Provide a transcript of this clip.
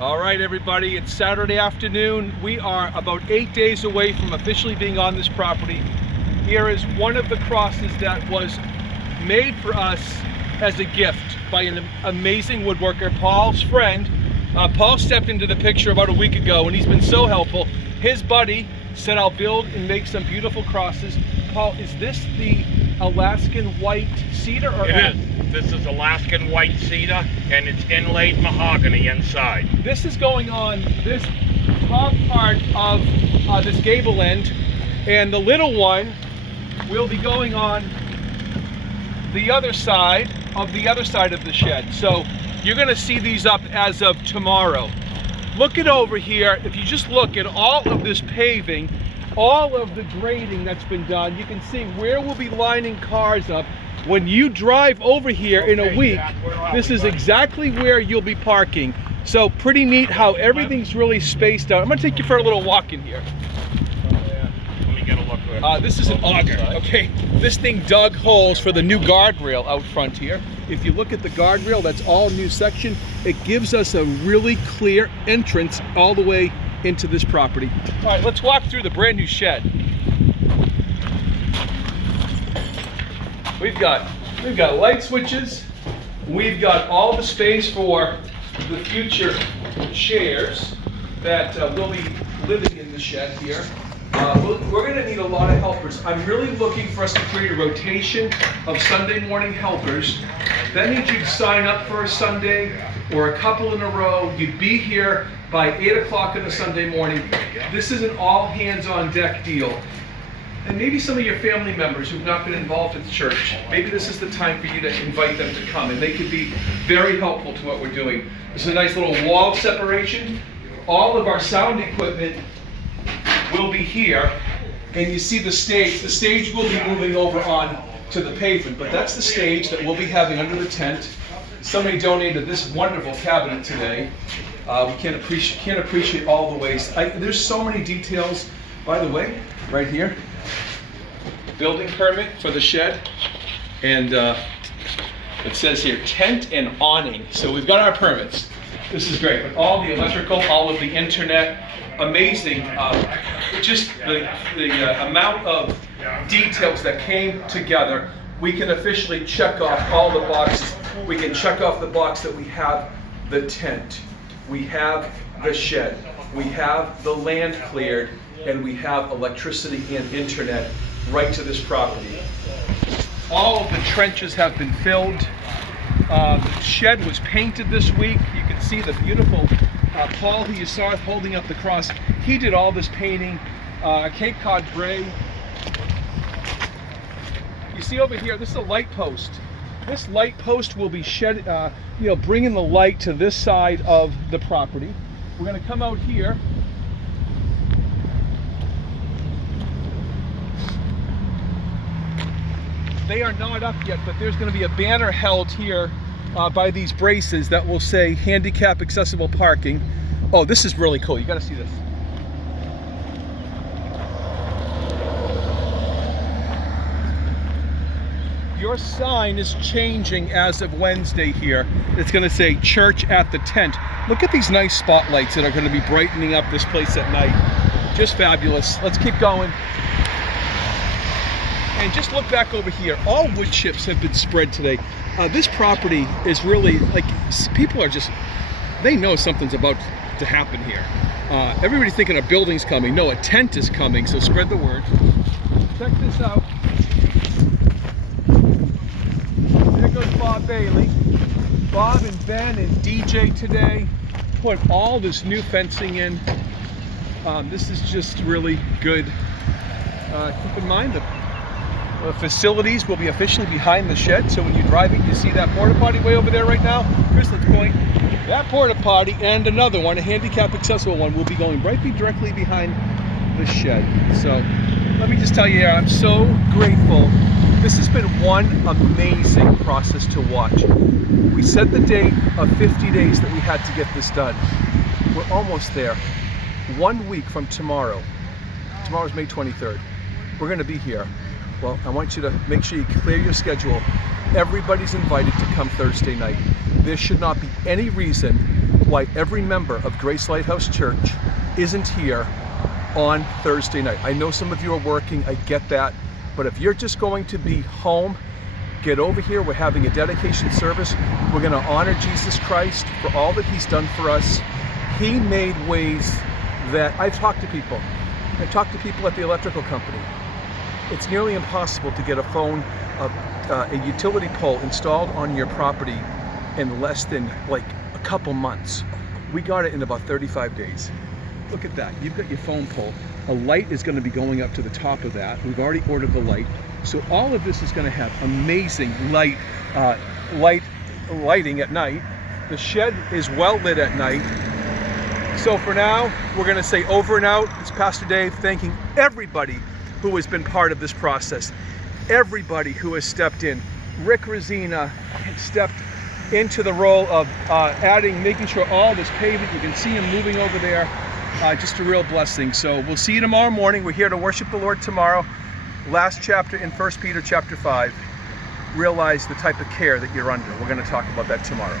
All right, everybody, it's Saturday afternoon. We are about 8 days away from officially being on this property. Here is one of the crosses that was made for us as a gift by an amazing woodworker, Paul's friend. Paul stepped into the picture about a week ago and he's been so helpful. His buddy said, I'll build and make some beautiful crosses. Paul, is this the Alaskan white cedar? Or it is. This is Alaskan white cedar and it's inlaid mahogany inside. This is going on this top part of this gable end, and the little one will be going on the other side of the shed. So you're going to see these up as of tomorrow. Look at over here. If you just look at all of this paving, all of the grading that's been done, you can see where we'll be lining cars up. When you drive over here in a week, this is exactly where you'll be parking. So pretty neat how everything's really spaced out. I'm gonna take you for a little walk in here. Let me get a look at it. This is an auger, okay? This thing dug holes for the new guardrail out front here. If you look at the guardrail, that's all new section. It gives us a really clear entrance all the way into this property. All right, let's walk through the brand new shed. We've got light switches. We've got all the space for the future chairs that will be living in the shed here. We're going to need a lot of helpers. I'm really looking for us to create a rotation of Sunday morning helpers. That means you'd sign up for a Sunday or a couple in a row. You'd be here by 8 o'clock on a Sunday morning. This is an all hands on deck deal. And maybe some of your family members who've not been involved at the church, maybe this is the time for you to invite them to come, and they could be very helpful to what we're doing. There's a nice little wall separation. All of our sound equipment will be here, and you see the stage. The stage will be moving over on to the pavement, but that's the stage that we'll be having under the tent. Somebody donated this wonderful cabinet today. We can't appreciate all the ways. There's so many details. By the way, right here, building permit for the shed, and it says here tent and awning. So we've got our permits. This is great. But all the electrical, all of the internet, amazing. Just the amount of details that came together. We can officially check off all the boxes. We can check off the box that we have the tent, we have the shed, we have the land cleared, and we have electricity and internet right to this property. All of the trenches have been filled. The shed was painted this week. You can see the beautiful Paul, who you saw holding up the cross. He did all this painting. Cape Cod Bray. You see over here, this is a light post. This light post will be bringing the light to this side of the property. We're going to come out here. They are not up yet, but there's going to be a banner held here by these braces that will say handicap accessible parking. Oh, this is really cool. You got to see this. Your sign is changing as of Wednesday here. It's going to say church at the tent. Look at these nice spotlights that are going to be brightening up this place at night. Just fabulous. Let's keep going. And just look back over here. All wood chips have been spread today. This property is really, like, people are just, they know something's about to happen here. Everybody's thinking a building's coming. No, a tent is coming, so spread the word. Check this out. There goes Bob Bailey. Bob and Ben and DJ today put all this new fencing in. This is just really good. Keep in mind the facilities will be officially behind the shed, so when you're driving, you see that porta potty way over there right now. Chris, let's point. That porta potty and another one, a handicap accessible one, will be going directly behind the shed. So let me just tell you, I'm so grateful. This has been one amazing process to watch. We set the date of 50 days that we had to get this done. We're almost there. 1 week from tomorrow. Tomorrow's May 23rd. We're going to be here. Well, I want you to make sure you clear your schedule. Everybody's invited to come Thursday night. There should not be any reason why every member of Grace Lighthouse Church isn't here on Thursday night. I know some of you are working, I get that, but if you're just going to be home, get over here. We're having a dedication service. We're going to honor Jesus Christ for all that he's done for us. He made ways that I've talked to people. I've talked to people at the electrical company. It's nearly impossible to get a utility pole installed on your property in less than like a couple months. We got it in about 35 days. Look at that. You've got your phone pole. A light is going to be going up to the top of that. We've already ordered the light. So all of this is going to have amazing lighting at night. The shed is well lit at night. So for now, we're going to say over and out. It's Pastor Dave thanking everybody who has been part of this process. Everybody who has stepped in. Rick Rosina stepped into the role of making sure all this pavement, you can see him moving over there. Just a real blessing. So we'll see you tomorrow morning. We're here to worship the Lord tomorrow. Last chapter in 1 Peter chapter 5. Realize the type of care that you're under. We're going to talk about that tomorrow.